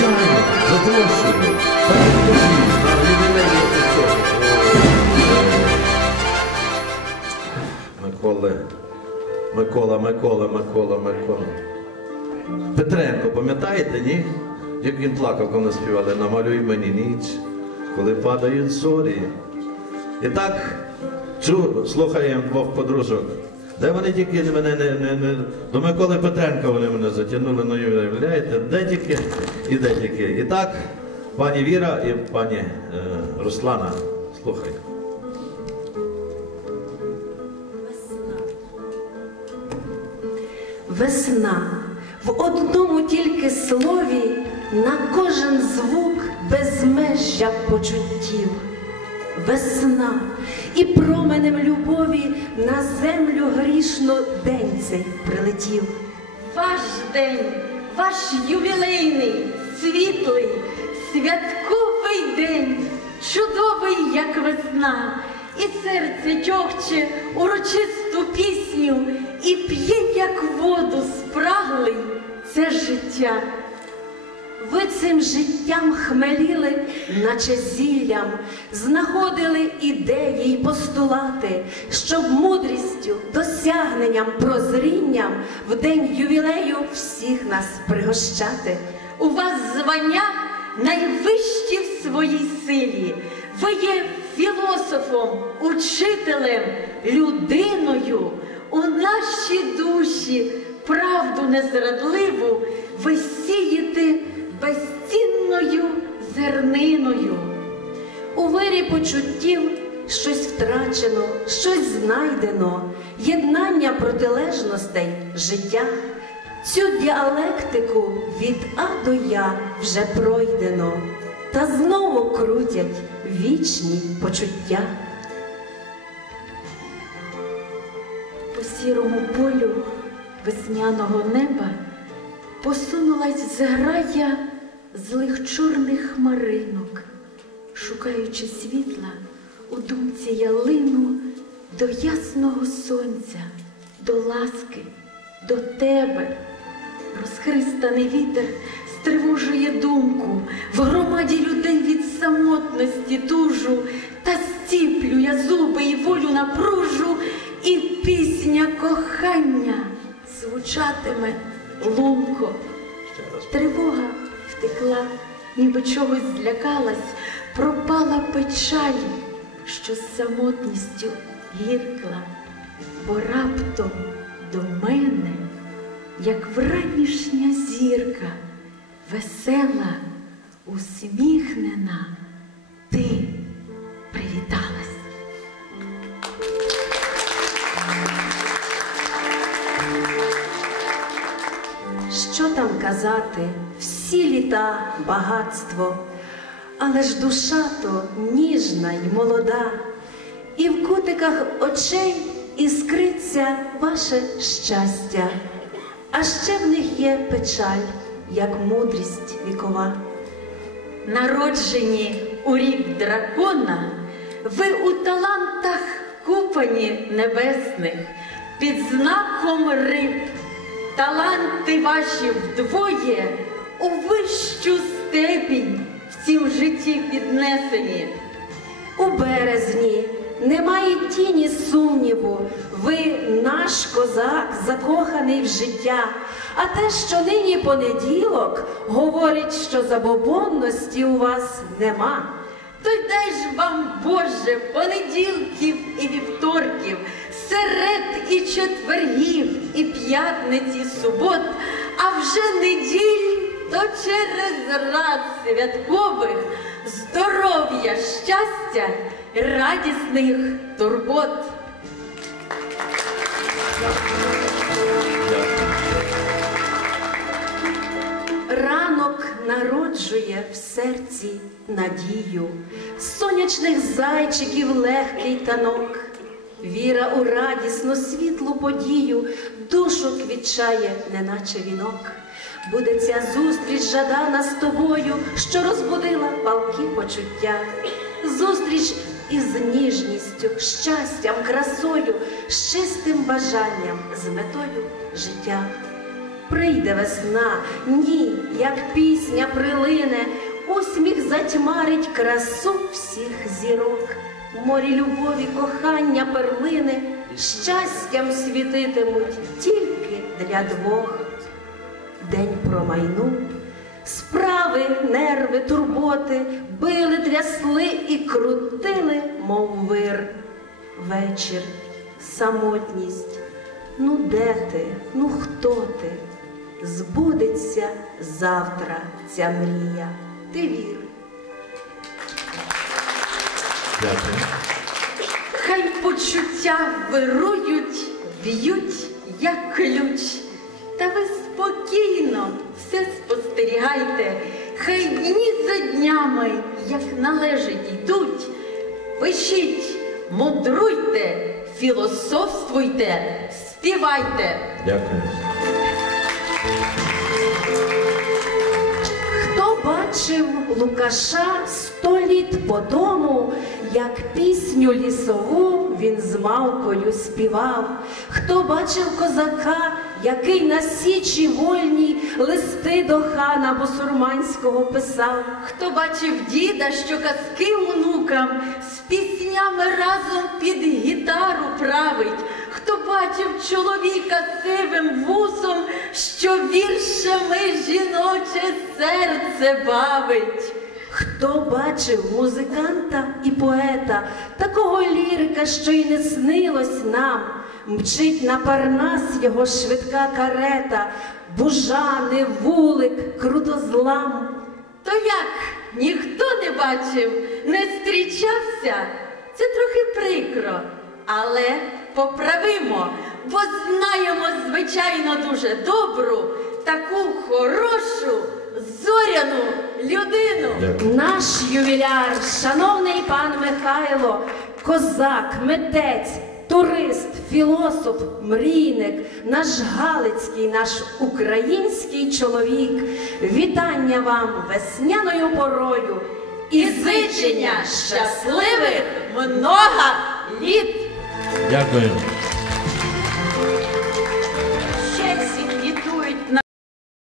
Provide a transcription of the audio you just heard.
Звичайно, запрошую. Миколи. Микола, Микола, Микола, Микола. Петренко, пам'ятаєте, ні? Як він плакав, коли співали Намалюй мені ніч, коли падають зорі. І так, чу, слухаємо двох подружок. Де вони тільки мене не, не, не до Миколи Петренка вони мене затягнули ювілей, уявляєте? Де тільки і де тільки. І так, пані Віра і пані е, Руслана, слухайте. Весна в одному тільки слові на кожен звук безмежжя почуттів. Весна і променем любові на землю грішно день цей прилетів. Ваш день, ваш ювілейний, світлий, святковий день, чудовий, як весна, і серце тьохче урочисту пісню, і п'є, як воду, спраглий це життя. Ви цим життям хмеліли, наче зіллям, знаходили ідеї й постулати, щоб мудрістю, досягненням, прозрінням в день ювілею всіх нас пригощати. У вас звання найвищі в своїй силі. Ви є філософом, учителем, людиною. У наші душі правду незрадливу ви сієте безцінною зерниною. У вирі почуттів щось втрачено, щось знайдено, єднання протилежностей життя. Цю діалектику від А до Я вже пройдено, та знову крутять вічні почуття. По сірому полю весняного неба посунулась зграя злих чорних хмаринок, шукаючи світла, у думці я лину до ясного сонця, до ласки, до тебе. Розхристаний вітер стривожує думку, в громаді людей від самотності тужу, та стіплю я зуби і волю напружу, і пісня кохання звучатиме лунко. Тривога втекла, ніби чогось злякалась, пропала печаль, що з самотністю гіркла, бо раптом до мене як вранішня зірка, весела, усміхнена, казати, всі літа багатство, але ж душа то ніжна й молода, і в кутиках очей іскриться ваше щастя, а ще в них є печаль, як мудрість вікова. Народжені у рік дракона, ви у талантах купані небесних, під знаком риб. Таланти ваші вдвоє у вищу степінь в цім житті піднесені. У березні немає тіні сумніву, ви наш козак, закоханий в життя. А те, що нині понеділок, говорить, що забобонності у вас нема. То й дай ж вам, Боже, понеділків і вівторків, серед і четвергів, і п'ятниць, і субот, а вже неділь, то через раз святкових здоров'я, щастя, радісних турбот. Ранок народжує в серці надію, сонячних зайчиків легкий танок, віра у радісну світлу подію, душу квітчає, неначе вінок. Буде ця зустріч жадана з тобою, що розбудила палки почуття. Зустріч із ніжністю, щастям, красою, з чистим бажанням, з метою життя. Прийде весна, ні, як пісня прилине, усміх затьмарить красу всіх зірок. В морі любові, кохання, перлини щастям світитимуть тільки для двох. День промайнув, справи, нерви, турботи били, трясли і крутили, мов вир. Вечір, самотність. Ну де ти? Ну хто ти? Збудеться завтра ця мрія. Ти вір. Дякую. Хай почуття вирують, б'ють, як ключ. Та ви спокійно все спостерігайте, хай дні за днями, як належить, йдуть. Пишіть, мудруйте, філософствуйте, співайте. Дякую. Хто бачив Лукаша сто літ по тому, як пісню лісову він з мавкою співав? Хто бачив козака, який на січі вольній листи до хана бусурманського писав? Хто бачив діда, що казки онукам з піснями разом під гітару править? Хто бачив чоловіка сивим вусом, що віршами жіноче серце бавить? Хто бачив музиканта і поета, такого лірика, що й не снилось нам, мчить на парнас його швидка карета, бужани, вулик, крутозлам. То як? Ніхто не бачив, не зустрічався, це трохи прикро, але поправимо, бо знаємо, звичайно, дуже добру, таку хорошу, зоряну людину. Дякую. Наш ювіляр, шановний пан Михайло, козак, митець, турист, філософ, мрійник, наш Галицький, наш український чоловік. Вітання вам весняною порою І зичення щасливих много літ. Дякую.